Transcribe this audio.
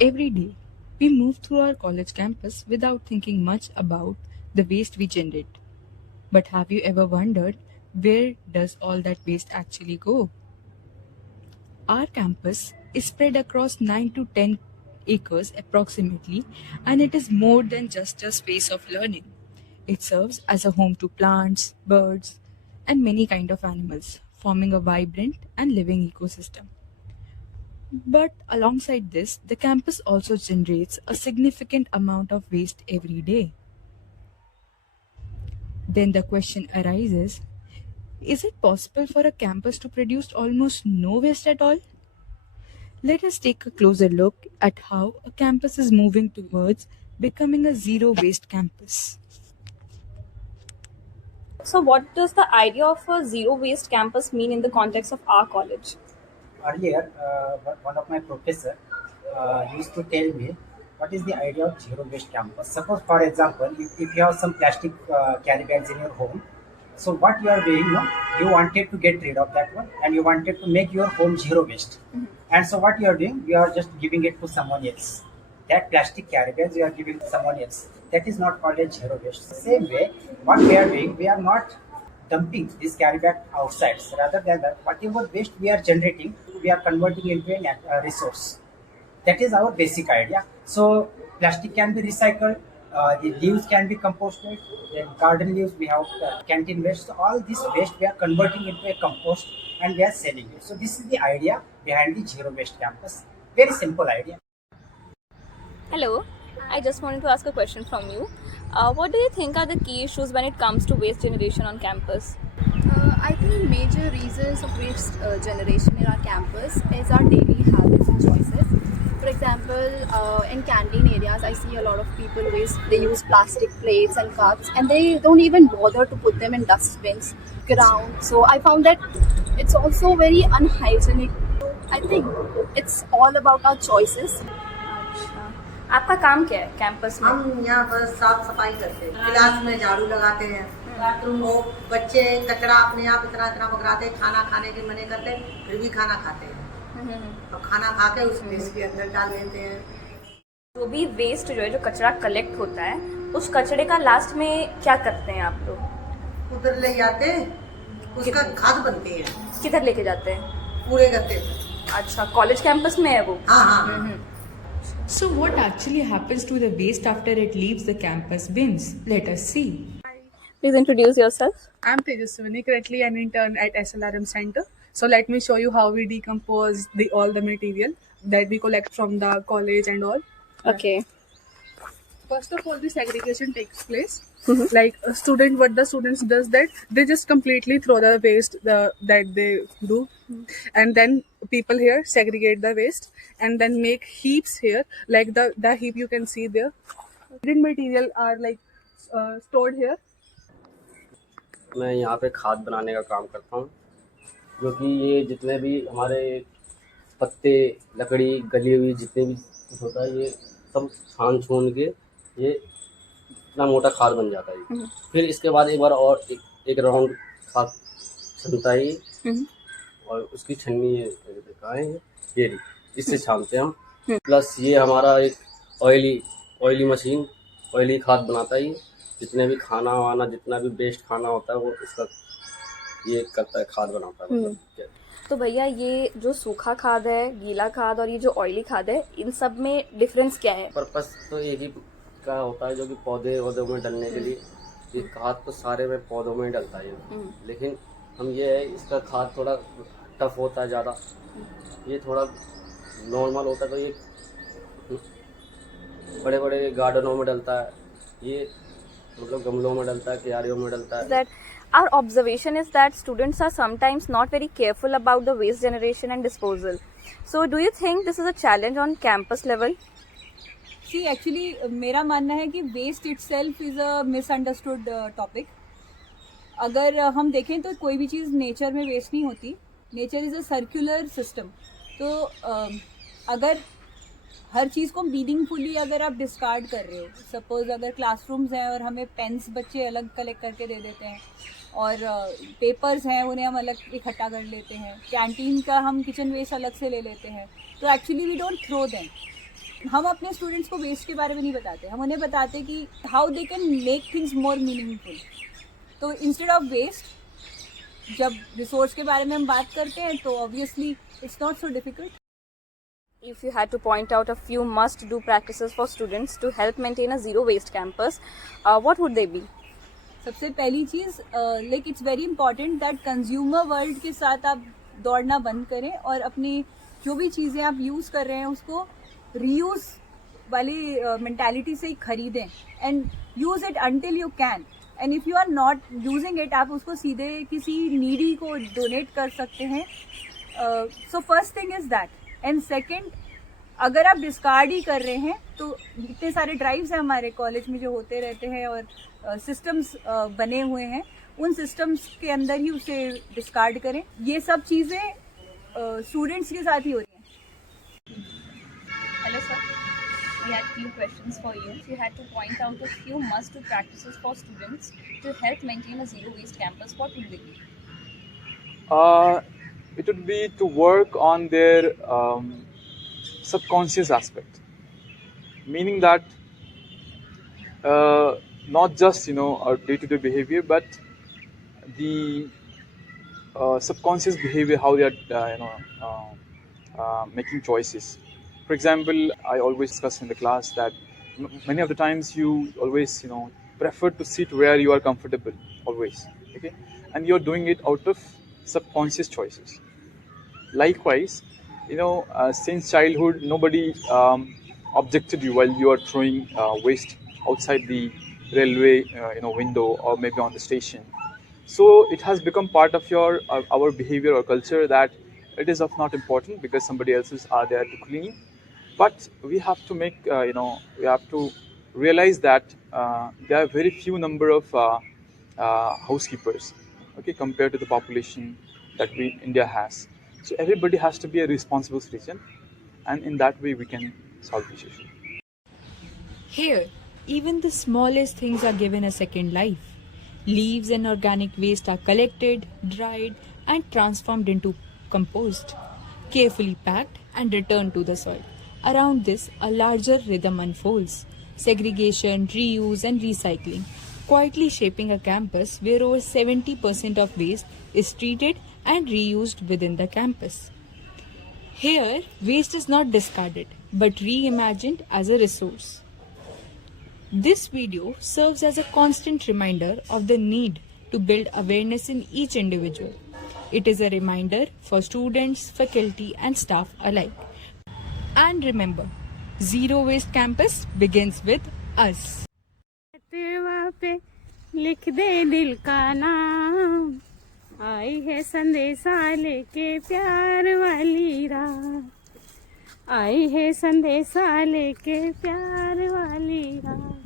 Every day, we move through our college campus without thinking much about the waste we generate. But have you ever wondered where does all that waste actually go? Our campus is spread across 9 to 10 acres approximately, and it is more than just a space of learning. It serves as a home to plants, birds, and many kind of animals, forming a vibrant and living ecosystem. But alongside this, the campus also generates a significant amount of waste every day. Then the question arises, is it possible for a campus to produce almost no waste at all? Let us take a closer look at how a campus is moving towards becoming a zero waste campus. So, what does the idea of a zero waste campus mean in the context of our college? Earlier, one of my professor used to tell me what is the idea of zero waste campus. Suppose, for example, if you have some plastic carry bags in your home, so what you are doing, no, you wanted to get rid of that one, and you wanted to make your home zero waste. And so, what you are doing, you are just giving it to someone else. That plastic carry bags you are giving to someone else. That is not called a zero waste. Same way, what we are doing, we are not dumping this carry bag outside. So rather than that, whatever waste we are generating, we are converting into a resource. That is our basic idea. So plastic can be recycled, the leaves can be composted, then garden leaves we have canteen waste. So all this waste we are converting into a compost and we are selling it. So this is the idea behind the zero waste campus. Very simple idea. Hello, I just wanted to ask a question from you. What do you think are the key issues when it comes to waste generation on campus? I think major reasons of waste generation in our campus is our daily habits and choices. For example, in canteen areas, I see a lot of people waste. They use plastic plates and cups, and they don't even bother to put them in dustbins, ground. So I found that it's also very unhygienic. I think it's all about our choices. अच्छा, आपका काम क्या है campus में? हम यहाँ पर साफ सफाई करते हैं, क्लास में झाड़ू लगाते हैं, बाथरूम हो, बच्चे कचरा अपने आप इतना इतना पकड़ाते हैं, खाना खाने के मने करते हैं, फिर भी खाना खाते हैं और खाना खा के उस डिश के अंदर डाल देते हैं। जो भी वेस्ट जो है, जो कचरा कलेक्ट होता है, उस कचरे का लास्ट में क्या करते हैं आप लोग? उधर ले जाते हैं, उसका खाद बनती है किधर लेके जाते हैं? पूरे गत्ते। अच्छा, कॉलेज कैंपस में है वो? हाँ हाँ। So, what actually happens to the waste after it leaves the campus bins? Let us see. Please introduce yourself. I'm Tejaswini, currently an intern at SLRM Center. So let me show you how we decompose all the material that we collect from the college and all. Okay. First of all, the segregation takes place. Like what the students does that they just completely throw the waste that they do, and then people here segregate the waste and then make heaps here. Like the heap you can see there. Hidden material are like stored here. मैं यहाँ पे खाद बनाने का काम करता हूँ, जो कि ये जितने भी हमारे पत्ते, लकड़ी, गली हुई जितने भी कुछ होता है, ये सब छान छून के ये इतना मोटा खाद बन जाता है। फिर इसके बाद एक बार और एक राउंड खाद छनता है ये, और उसकी छन्नी कहाँ है, ये रही, इससे छानते हैं हम। प्लस ये हमारा एक ऑयली मशीन ऑयली खाद बनाता है। ये जितने भी खाना वाना, जितना भी वेस्ट खाना होता है, वो इसका ये करता है, खाद बनाता है। मतलब तो भैया, ये जो सूखा खाद है, गीला खाद और ये जो ऑयली खाद है, इन सब में डिफरेंस क्या है? पर्पस तो एक ही का होता है, जो कि पौधे में डलने के लिए। ये खाद तो सारे में पौधों में डलता है, लेकिन हम ये है, इसका खाद थोड़ा टफ होता है ज़्यादा, ये थोड़ा नॉर्मल होता है। तो ये बड़े बड़े गार्डनों में डलता है, ये मतलब गमलों में डलता है, क्यारियों में डलता है। That our observation is that students are sometimes not very careful about the waste generation and disposal. So do you think this is a challenge on campus level? See, actually, मेरा मानना है कि waste itself is a misunderstood topic. अगर हम देखें तो कोई भी चीज़ नेचर में वेस्ट नहीं होती. Nature is a circular system. तो अगर हर चीज़ को मीनिंगफुली अगर आप डिस्कार्ड कर रहे हो, सपोज अगर क्लासरूम्स हैं और हमें पेन्स बच्चे अलग कलेक्ट करके दे देते हैं, और पेपर्स हैं उन्हें हम अलग इकट्ठा कर लेते हैं, कैंटीन का हम किचन वेस्ट अलग से ले लेते हैं, तो actually we don't throw them. हम अपने स्टूडेंट्स को वेस्ट के बारे में नहीं बताते, हम उन्हें बताते कि how they can make things more meaningful. तो इंस्टेड ऑफ वेस्ट, जब रिसोर्स के बारे में हम बात करते हैं तो obviously it's not so difficult. If you had to point out a few must-do practices for students to help maintain a zero-waste campus, what would they be? सबसे पहली चीज़, like it's very important that consumer world के साथ आप दौड़ना बंद करें और अपनी जो भी चीज़ें आप यूज़ कर रहे हैं उसको रीयूज़ वाली मेंटालिटी से ही खरीदें and use it until you can. And if you are not using it, आप उसको सीधे किसी नीडी को डोनेट कर सकते हैं. So first thing is that. And second, अगर आप डिस्कार्ड ही कर रहे हैं तो इतने सारे ड्राइव्स हैं हमारे कॉलेज में जो होते रहते हैं और सिस्टम्स बने हुए हैं, उन सिस्टम्स के अंदर ही उसे डिस्कार्ड करें. ये सब चीज़ें स्टूडेंट्स के साथ ही हो रही हैं. Hello, sir. We had few questions for you. If you had to point out a few must-do practices for students to help maintain a zero-waste campus, what would they be? It would be to work on their subconscious aspect, meaning that not just our day-to-day behavior, but the subconscious behavior, how they are making choices. For example, I always discuss in the class that many of the times you always prefer to sit where you are comfortable always, okay, and you're doing it out of subconscious choices. Likewise, since childhood, nobody objected you while you are throwing waste outside the railway, window, or maybe on the station. So it has become part of our behavior or culture that it is of not important because somebody else's are there to clean. But we have to make, we have to realize that there are very few number of housekeepers, okay, compared to the population that India has. So everybody has to be a responsible citizen, and in that way we can solve this issue. Here, even the smallest things are given a second life. Leaves and organic waste are collected, dried, and transformed into compost, carefully packed and returned to the soil. Around this, a larger rhythm unfolds: segregation, reuse, and recycling, quietly shaping a campus where over 70% of waste is treated and reused within the campus. Here, waste is not discarded but reimagined as a resource. This video serves as a constant reminder of the need to build awareness in each individual. It is a reminder for students, faculty, and staff alike. And remember, Zero Waste Campus begins with us. पे लिख दे दिल का नाम, आई है संदेशा लेके प्यार वाली राह, आई है संदेशा लेके प्यार वाली राह.